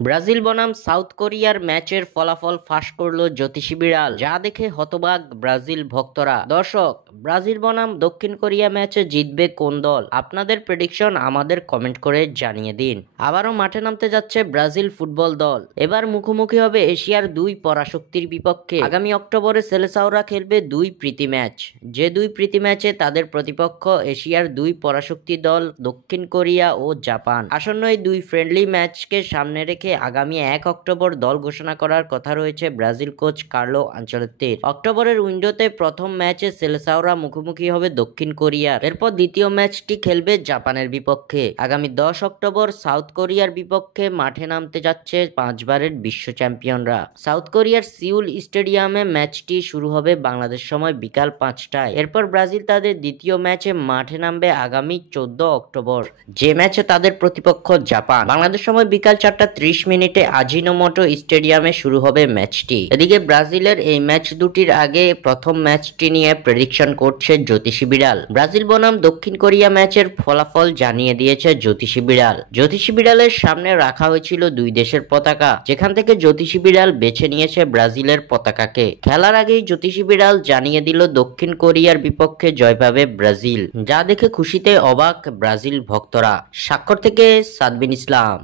Brazil বনাম south কোরিয়ার ম্যাচের ফলাফল ফাঁস করলো জ্যোতিষী বিড়াল, যা দেখে হতবাক ব্রাজিল ভক্তরা। দর্শক, ব্রাজিল বনাম দক্ষিণ কোরিয়া ম্যাচে জিতবে কোন দল? আপনাদের প্রেডিকশন আমাদের কমেন্ট করে জানিয়ে দিন। আবারও মাঠে নামতে যাচ্ছে ব্রাজিল ফুটবল দল। এবার মুখোমুখি হবে এশিয়ার দুই পরাশক্তির বিপক্ষে। আগামী অক্টোবরে সেলেসাওরা খেলবে দুই প্রীতি ম্যাচ। যে দুই প্রীতি ম্যাচে তাদের প্রতিপক্ষ এশিয়ার দুই পরাশক্তি দল দক্ষিণ কোরিয়া ও জাপান। আসন্ন এই দুই ফ্রেন্ডলি ম্যাচকে সামনে রেখে আগামী 1 অক্টোবর দল ঘোষণা করার কথা রয়েছে ব্রাজিল কোচ কার্লো আনচেলত্তির। অক্টোবরের উইন্ডোতে প্রথম ম্যাচে সেলেসাওরা মুখোমুখি হবে দক্ষিণ কোরিয়ার। এরপর দ্বিতীয় ম্যাচটি খেলবে জাপানের বিপক্ষে। আগামী 10 অক্টোবর সাউথ কোরিয়ার বিপক্ষে মাঠে নামতে যাচ্ছে 5 বারের বিশ্ব চ্যাম্পিয়নরা। সাউথ কোরিয়ার সিউল স্টেডিয়ামে ম্যাচটি শুরু হবে বাংলাদেশ সময় বিকাল 5টায়। এরপর ব্রাজিল তাদের দ্বিতীয় ম্যাচে মাঠে নামবে আগামী 14 অক্টোবর, যে ম্যাচে তাদের প্রতিপক্ষ জাপান। বাংলাদেশ সময় বিকাল 4:30 আজিনোমোটো স্টেডিয়ামে শুরু হবে ম্যাচটি। এদিকে ব্রাজিলের এই ম্যাচ দুটির আগে প্রথম ম্যাচটি নিয়ে প্রেডিকশন করছে জ্যোতিষী বিড়াল। ব্রাজিল বনাম দক্ষিণ কোরিয়া ম্যাচের ফলাফল জানিয়ে দিয়েছে জ্যোতিষী বিড়াল। জ্যোতিষী বিড়ালের সামনে রাখা হয়েছিল দুই দেশের পতাকা, যেখান থেকে জ্যোতিষী বিড়াল বেছে নিয়েছে ব্রাজিলের পতাকাকে। খেলার আগেই জ্যোতিষী বিড়াল জানিয়ে দিল দক্ষিণ কোরিয়ার বিপক্ষে জয় পাবে ব্রাজিল, যা দেখে খুশিতে অবাক ব্রাজিল ভক্তরা। স্বাক্ষর থেকে সাদবিন ইসলাম।